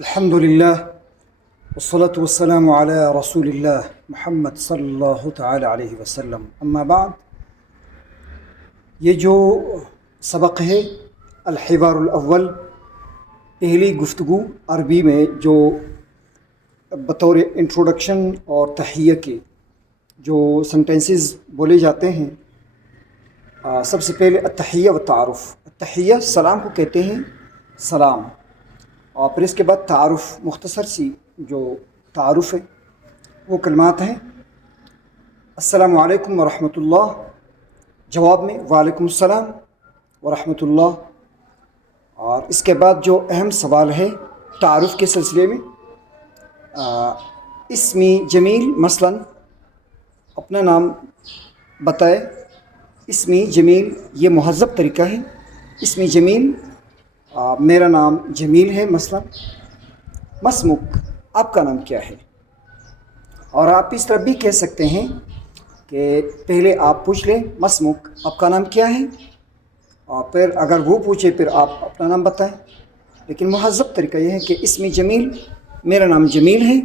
الحمد لله والصلاة والسلام على رسول الله محمد صلی اللہ تعالی علیہ وسلم. اما بعد، یہ جو سبق ہے الحوار الاول، پہلی گفتگو عربی میں جو بطور انٹروڈکشن اور تحیہ کے جو سنٹینسز بولے جاتے ہیں، سب سے پہلے التحیہ والتعارف. التحیہ سلام کو کہتے ہیں، سلام، اور پھر اس کے بعد تعارف، مختصر سی جو تعارف ہے وہ کلمات ہیں. السلام علیکم ورحمۃ اللہ، جواب میں وعلیکم السلام ورحمۃ اللہ. اور اس کے بعد جو اہم سوال ہے تعارف کے سلسلے میں، اسمی جمیل، مثلا اپنا نام بتائے. اسمی جمیل یہ مہذب طریقہ ہے. اسمی جمیل، میرا نام جمیل ہے مثلا. مسمک، آپ کا نام کیا ہے. اور آپ اس طرح بھی کہہ سکتے ہیں کہ پہلے آپ پوچھ لیں مسمک، آپ کا نام کیا ہے، اور پھر اگر وہ پوچھے پھر آپ اپنا نام بتائیں. لیکن مہذب طریقہ یہ ہے کہ اسمی جمیل، میرا نام جمیل ہے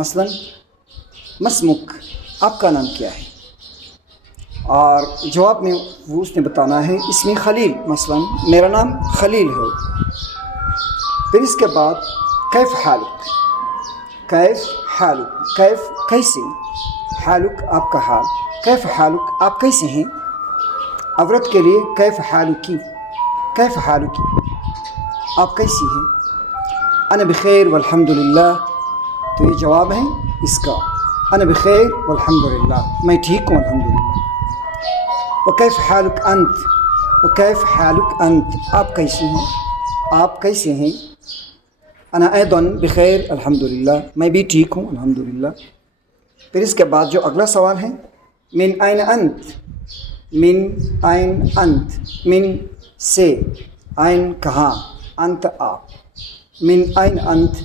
مثلا. مسمک، آپ کا نام کیا ہے، اور جواب میں وہ اس نے بتانا ہے اسمی خلیل، مثلا میرا نام خلیل ہے. پھر اس کے بعد کیف حالک، کیف حالک، کیف کیسے، حالک آپ کا حال، کیف حالک آپ کیسے ہیں. عورت کے لیے کیف حالکی، کیف حالکی آپ کیسی ہیں. انا بخیر والحمد للہ، تو یہ جواب ہے اس کا، انا بخیر والحمد للہ، میں ٹھیک ہوں الحمد للہ. وکیف حالک انت، وکیف حالک انت آپ کیسی ہیں، آپ کیسے ہیں. انا ایضا بخیر الحمد للہ، میں بھی ٹھیک ہوں الحمد للہ. پھر اس کے بعد جو اگلا سوال ہے، من این انت، من این انت، من سے، این کہاں، انت آپ. من این انت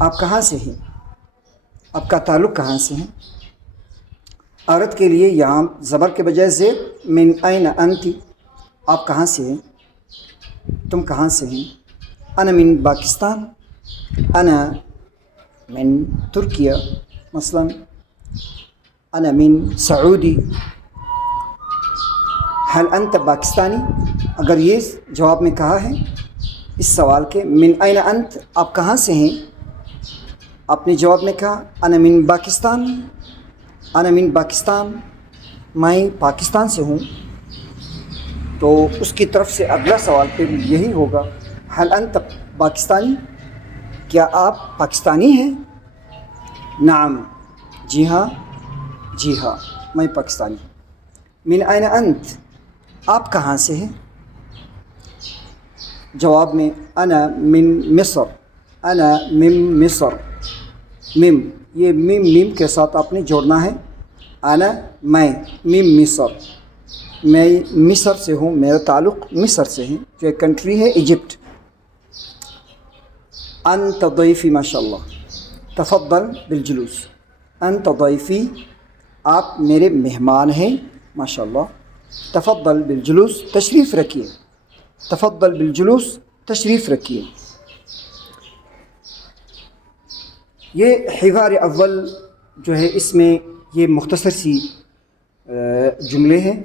آپ کہاں سے ہیں، آپ کا تعلق کہاں سے ہے. عورت کے لیے یہاں زبر کے بجائے زیر، من این انتی آپ کہاں سے ہیں، تم کہاں سے ہیں. انا من پاکستان، انا من ترکیہ مثلا. انا من سعودی. هل انت پاکستانی، اگر یہ جواب میں کہا ہے اس سوال کے من این انت آپ کہاں سے ہیں، آپ نے جواب میں کہا انا من پاکستان، انا من پاکستان میں پاکستان سے ہوں، تو اس کی طرف سے اگلا سوال پھر یہی ہوگا، هل انت پاکستانی، کیا آپ پاکستانی ہیں. نعم، جی ہاں، جی ہاں میں پاکستانی ہوں. من این انت آپ کہاں سے ہیں، جواب میں انا من مصر، انا من مصر. مم، یہ میم کے ساتھ آپ نے جوڑنا ہے. انا میں، من مصر میں مصر سے ہوں، میرا تعلق مصر سے ہے جو ایک کنٹری ہے ایجپٹ. انت ضیفی، ماشاء اللہ، تفضل بالجلوس. انت ضیفی آپ میرے مہمان ہیں ماشاء اللہ. تفضل بالجلوس تشریف رکھیے، تفضل بالجلوس تشریف رکھیے. یہ حوار اول جو ہے اس میں یہ مختصر سی جملے ہیں.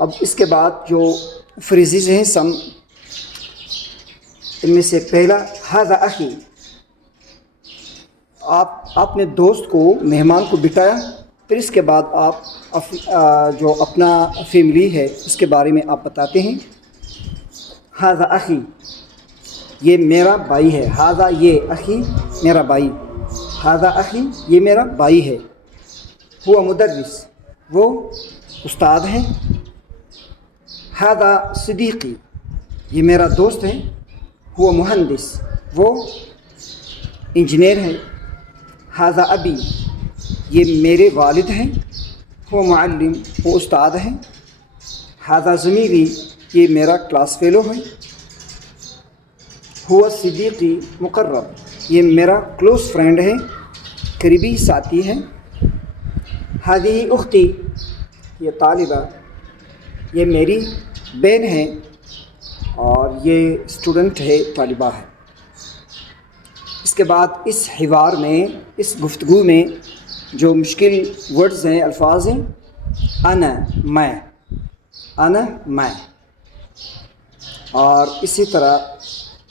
اب اس کے بعد جو فریزز ہیں سم، ان میں سے پہلا ھذا اخی، آپ اپنے دوست کو، مہمان کو بٹھایا. پھر اس کے بعد آپ جو اپنا فیملی ہے اس کے بارے میں آپ بتاتے ہیں. ھذا اخی یہ میرا بھائی ہے، ھذا یہ، اخی میرا بھائی. ھذا اخی یہ میرا بھائی ہے. ہوا مدرس وہ استاد ہیں. ھذا صدیقی یہ میرا دوست ہے. ہوا مہندس وہ انجینئر ہے. ھذا ابی یہ میرے والد ہیں. ہوا معلم وہ استاد ہیں. ھذا زمیلی یہ میرا کلاس فیلو ہے. ہوا صدیقی مقرب یہ میرا کلوز فرینڈ ہے، قریبی ساتھی ہے. ھذہ اختی یہ طالبہ یہ میری بہن ہے، اور یہ اسٹوڈنٹ ہے، طالبہ ہے. اس کے بعد اس حوار میں، اس گفتگو میں جو مشکل ورڈز ہیں، الفاظ ہیں، انا میں، انا میں، اور اسی طرح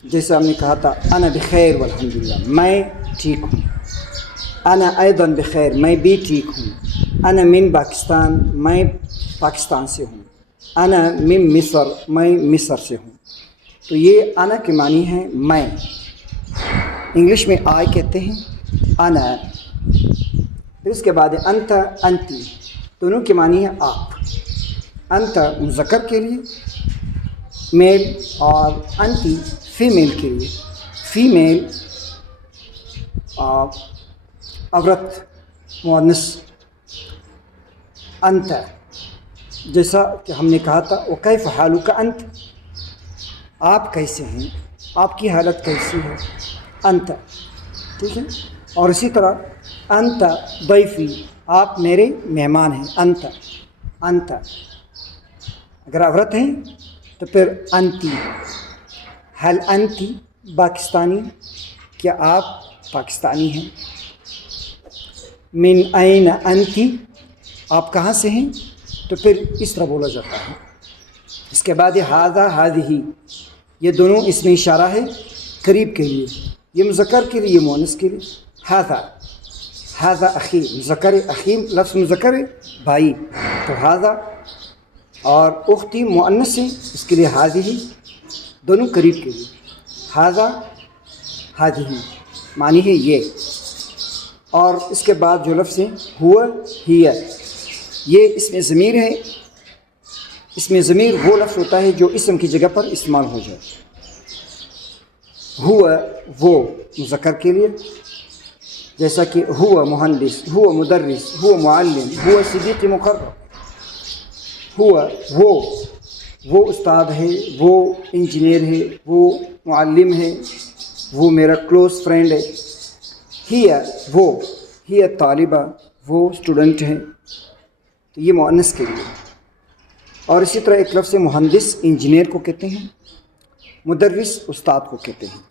جیسے ہم نے کہا تھا انا بخیر والحمدللہ، میں ٹھیک ہوں، انا ایضا بخیر، میں بھی ٹھیک ہوں، انا من پاکستان، میں پاکستان سے ہوں، انا من مصر، میں مصر سے ہوں۔ تو یہ انا کے معنی ہے میں، انگلش میں آئی کہتے ہیں، انا۔ پھر اس کے بعد انت، انتی، دونوں کے معنی ہے آپ۔ انت مذکر کے لیے میل، اور انتی فیمیل کے لیے، فیمیل عورت، مؤنث۔ انت، جیسا کہ ہم نے کہا تھا وکیف حالک انت، آپ کیسے ہیں، آپ کی حالت کیسی ہے، انت، ٹھیک ہے۔ اور اسی طرح انت ضیفی، آپ میرے مہمان ہیں، انت، انت۔ اگر عورت ہیں تو پھر انتی، حل انتی پاکستانی، کیا آپ پاکستانی ہیں، من این انتی، آپ کہاں سے ہیں، تو پھر اس طرح بولا جاتا ہے۔ اس کے بعد ھذا ھذہ، یہ دونوں اسم اشارہ ہے قریب کے لیے، یہ مذکر کے لیے، یہ مؤنث کے لیے۔ ھذا، ھذا اخی، مذکر اخی لفظ مذکر ہے، بھائی، تو ھذا، اور اختی مؤنث ہے، اس کے لیے ھذہ، دونوں قریب کے لیے۔ ھذا ھذہ معنی ہے یہ۔ اور اس کے بعد جو لفظ ہیں ہوا ہی، یہ اسم ضمیر ہے۔ اسم ضمیر وہ لفظ ہوتا ہے جو اسم کی جگہ پر استعمال ہو جائے۔ ہوا، وہ مذکر کے لیے، جیسا کہ ہوا مہندس، ہوا مدرس، ہوا معلم، ہوا صدیق مقرب۔ ہوا وہ استاد ہے، وہ انجینئر ہے، وہ معلم ہے، وہ میرا کلوز فرینڈ ہے۔ ہی، وہ، ہی طالبہ، وہ اسٹوڈنٹ ہے، تو یہ مؤنث کے لیے۔ اور اسی طرح ایک لفظ مہندس انجینئر کو کہتے ہیں، مدرس استاد کو کہتے ہیں۔